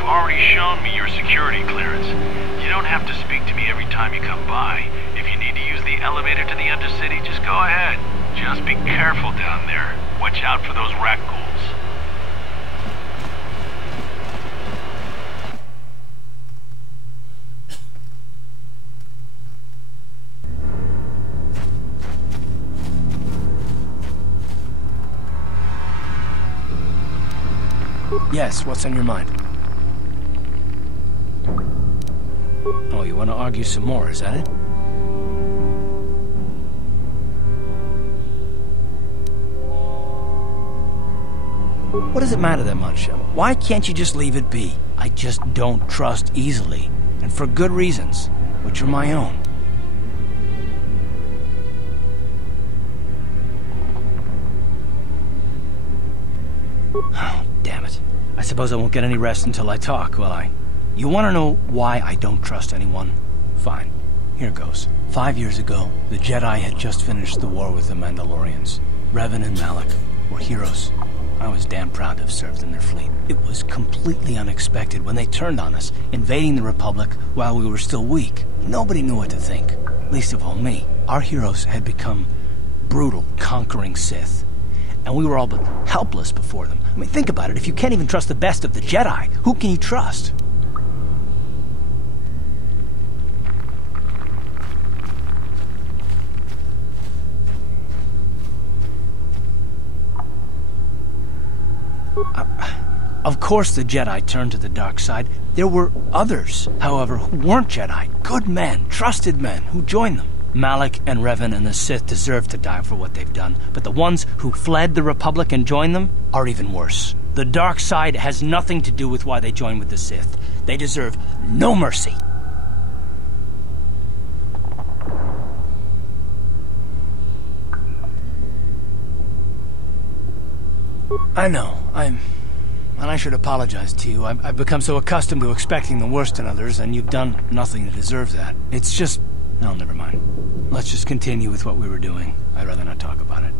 Already shown me your security clearance. You don't have to speak to me every time you come by. If you need to use the elevator to the Undercity, just go ahead. Just be careful down there. Watch out for those rat ghouls. Yes, what's on your mind? Oh, you want to argue some more, is that it? What does it matter that much? Why can't you just leave it be? I just don't trust easily, and for good reasons, which are my own. Oh, damn it. I suppose I won't get any rest until I talk, will I? You want to know why I don't trust anyone? Fine. Here goes. 5 years ago, the Jedi had just finished the war with the Mandalorians. Revan and Malak were heroes. I was damn proud to have served in their fleet. It was completely unexpected when they turned on us, invading the Republic while we were still weak. Nobody knew what to think, least of all me. Our heroes had become brutal, conquering Sith, and we were all but helpless before them. I mean, think about it. If you can't even trust the best of the Jedi, who can you trust? Of course the Jedi turned to the dark side. There were others, however, who weren't Jedi. Good men, trusted men, who joined them. Malak and Revan and the Sith deserve to die for what they've done, but the ones who fled the Republic and joined them are even worse. The dark side has nothing to do with why they joined with the Sith. They deserve no mercy. I know, and I should apologize to you. I've become so accustomed to expecting the worst in others, and you've done nothing to deserve that. It's just... no, never mind. Let's just continue with what we were doing. I'd rather not talk about it.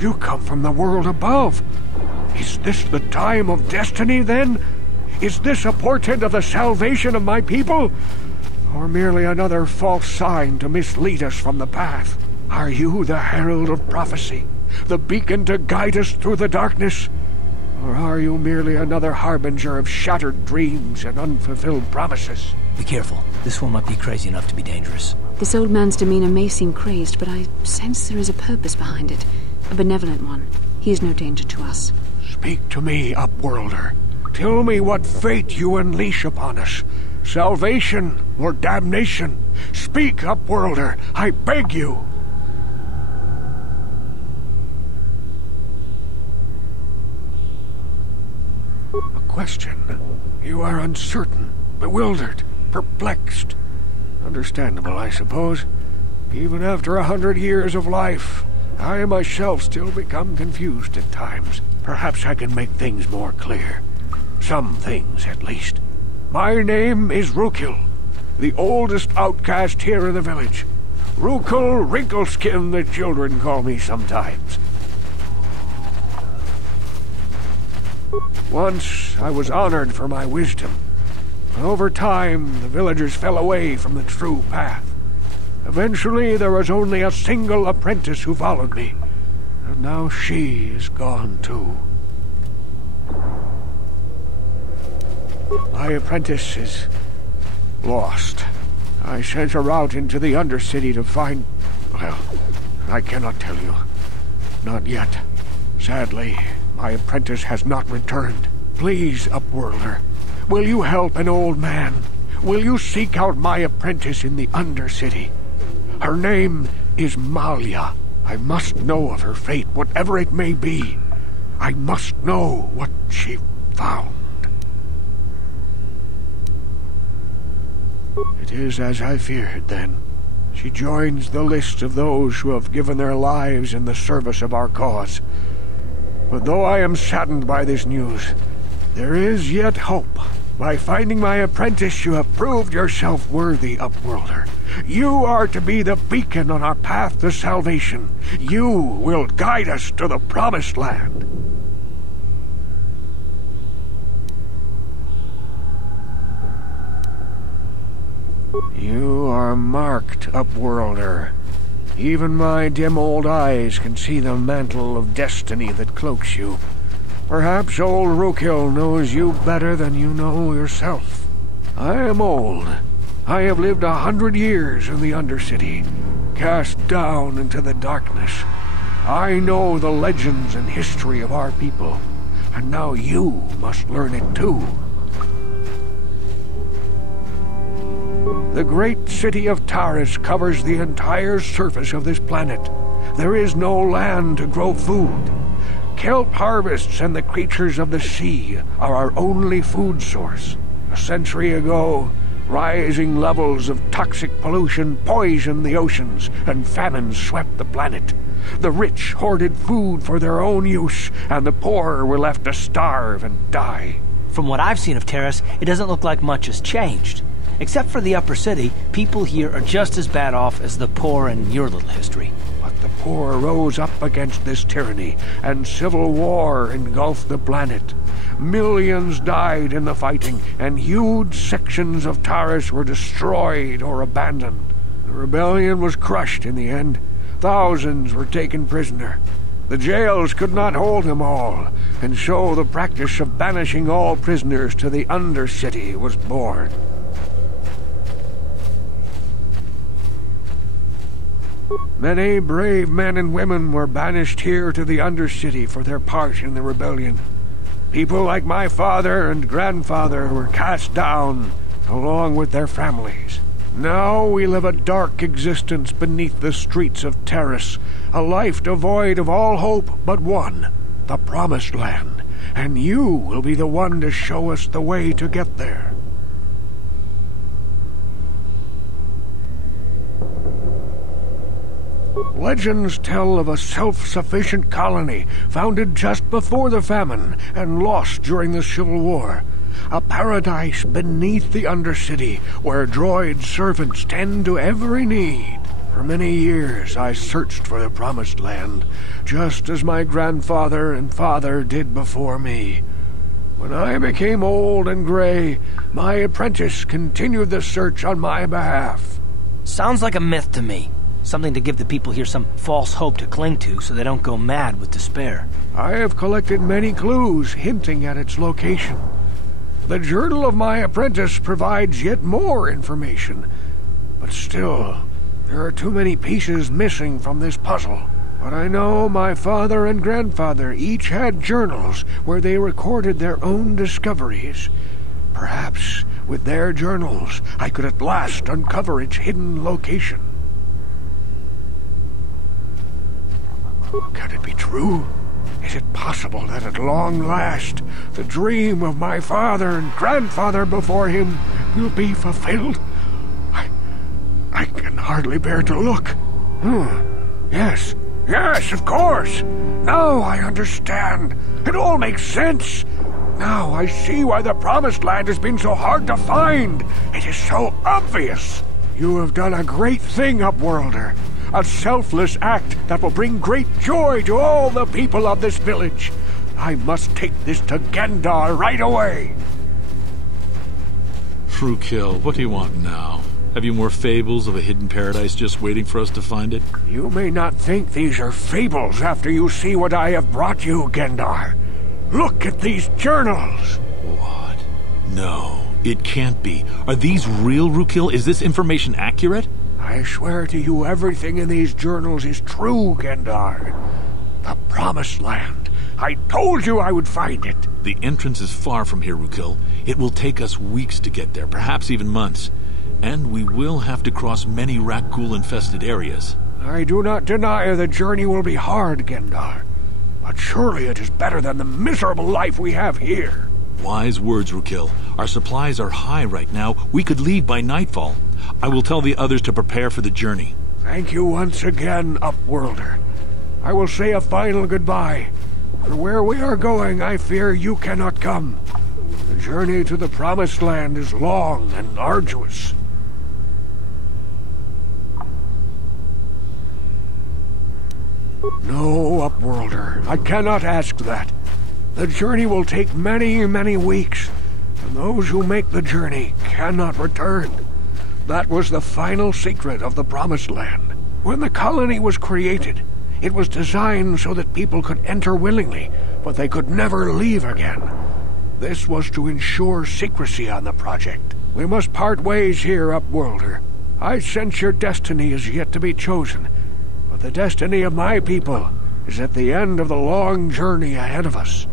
You come from the world above. Is this the time of destiny, then? Is this a portent of the salvation of my people? Or merely another false sign to mislead us from the path? Are you the herald of prophecy, the beacon to guide us through the darkness? Or are you merely another harbinger of shattered dreams and unfulfilled promises? Be careful. This one might be crazy enough to be dangerous. This old man's demeanor may seem crazed, but I sense there is a purpose behind it. A benevolent one. He is no danger to us. Speak to me, Upworlder. Tell me what fate you unleash upon us. Salvation or damnation? Speak, Upworlder, I beg you. A question. You are uncertain, bewildered, perplexed. Understandable, I suppose. Even after 100 years of life, I myself still become confused at times. Perhaps I can make things more clear. Some things, at least. My name is Rukil, the oldest outcast here in the village. Rukil Wrinkleskin, the children call me sometimes. Once I was honored for my wisdom. Over time, the villagers fell away from the true path. Eventually, there was only a single apprentice who followed me. And now she is gone too. My apprentice is lost. I sent her out into the Undercity to find... well, I cannot tell you. Not yet. Sadly, my apprentice has not returned. Please, Upworlder, will you help an old man? Will you seek out my apprentice in the Undercity? Her name is Malia. I must know of her fate, whatever it may be. I must know what she found. It is as I feared, then. She joins the list of those who have given their lives in the service of our cause. But though I am saddened by this news, there is yet hope. By finding my apprentice, you have proved yourself worthy, Upworlder. You are to be the beacon on our path to salvation. You will guide us to the Promised Land. You are marked, Upworlder. Even my dim old eyes can see the mantle of destiny that cloaks you. Perhaps old Rukil knows you better than you know yourself. I am old. I have lived 100 years in the Undercity, cast down into the darkness. I know the legends and history of our people, and now you must learn it too. The great city of Taris covers the entire surface of this planet. There is no land to grow food. Kelp harvests and the creatures of the sea are our only food source. A century ago, rising levels of toxic pollution poisoned the oceans, and famine swept the planet. The rich hoarded food for their own use, and the poor were left to starve and die. From what I've seen of Taris, it doesn't look like much has changed. Except for the upper city, people here are just as bad off as the poor in your little history. But the poor rose up against this tyranny, and civil war engulfed the planet. Millions died in the fighting, and huge sections of Taris were destroyed or abandoned. The rebellion was crushed in the end. Thousands were taken prisoner. The jails could not hold them all, and so the practice of banishing all prisoners to the Undercity was born. Many brave men and women were banished here to the Undercity for their part in the rebellion. People like my father and grandfather were cast down, along with their families. Now we live a dark existence beneath the streets of Taris, a life devoid of all hope but one, the Promised Land, and you will be the one to show us the way to get there. Legends tell of a self-sufficient colony founded just before the famine and lost during the Civil War. A paradise beneath the Undercity where droid servants tend to every need. For many years I searched for the Promised Land, just as my grandfather and father did before me. When I became old and gray, my apprentice continued the search on my behalf. Sounds like a myth to me. Something to give the people here some false hope to cling to so they don't go mad with despair. I have collected many clues hinting at its location. The journal of my apprentice provides yet more information. But still, there are too many pieces missing from this puzzle. But I know my father and grandfather each had journals where they recorded their own discoveries. Perhaps with their journals I could at last uncover its hidden location. Can it be true? Is it possible that at long last the dream of my father and grandfather before him will be fulfilled? hardly bear to look. Yes, yes, of course. Now I understand. It all makes sense. Now I see why the Promised Land has been so hard to find. It is so obvious. You have done a great thing, Upworlder. A selfless act that will bring great joy to all the people of this village. I must take this to Gendar right away. Frukill, what do you want now? Have you more fables of a hidden paradise just waiting for us to find it? You may not think these are fables after you see what I have brought you, Gendar. Look at these journals. What? No, it can't be. Are these real, Frukill? Is this information accurate? I swear to you everything in these journals is true, Gendar. The Promised Land. I told you I would find it. The entrance is far from here, Frukill. It will take us weeks to get there, perhaps even months. And we will have to cross many Rakghoul-infested areas. I do not deny the journey will be hard, Gendar. But surely it is better than the miserable life we have here. Wise words, Frukill. Our supplies are high right now. We could leave by nightfall. I will tell the others to prepare for the journey. Thank you once again, Upworlder. I will say a final goodbye. For where we are going, I fear you cannot come. The journey to the Promised Land is long and arduous. No, Upworlder, I cannot ask that. The journey will take many, many weeks, and those who make the journey cannot return. That was the final secret of the Promised Land. When the colony was created, it was designed so that people could enter willingly, but they could never leave again. This was to ensure secrecy on the project. We must part ways here, Upworlder. I sense your destiny is yet to be chosen, but the destiny of my people is at the end of the long journey ahead of us.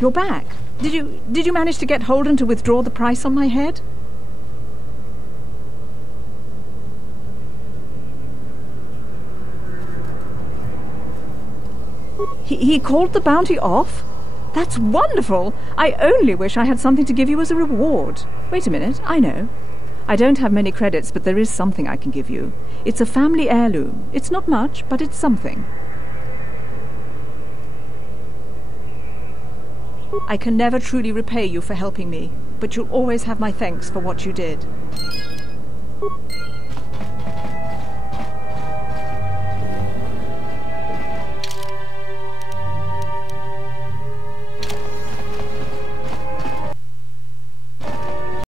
You're back. Did you manage to get Holden to withdraw the price on my head? He called the bounty off? That's wonderful! I only wish I had something to give you as a reward. Wait a minute, I know. I don't have many credits, but there is something I can give you. It's a family heirloom. It's not much, but it's something. I can never truly repay you for helping me, but you'll always have my thanks for what you did.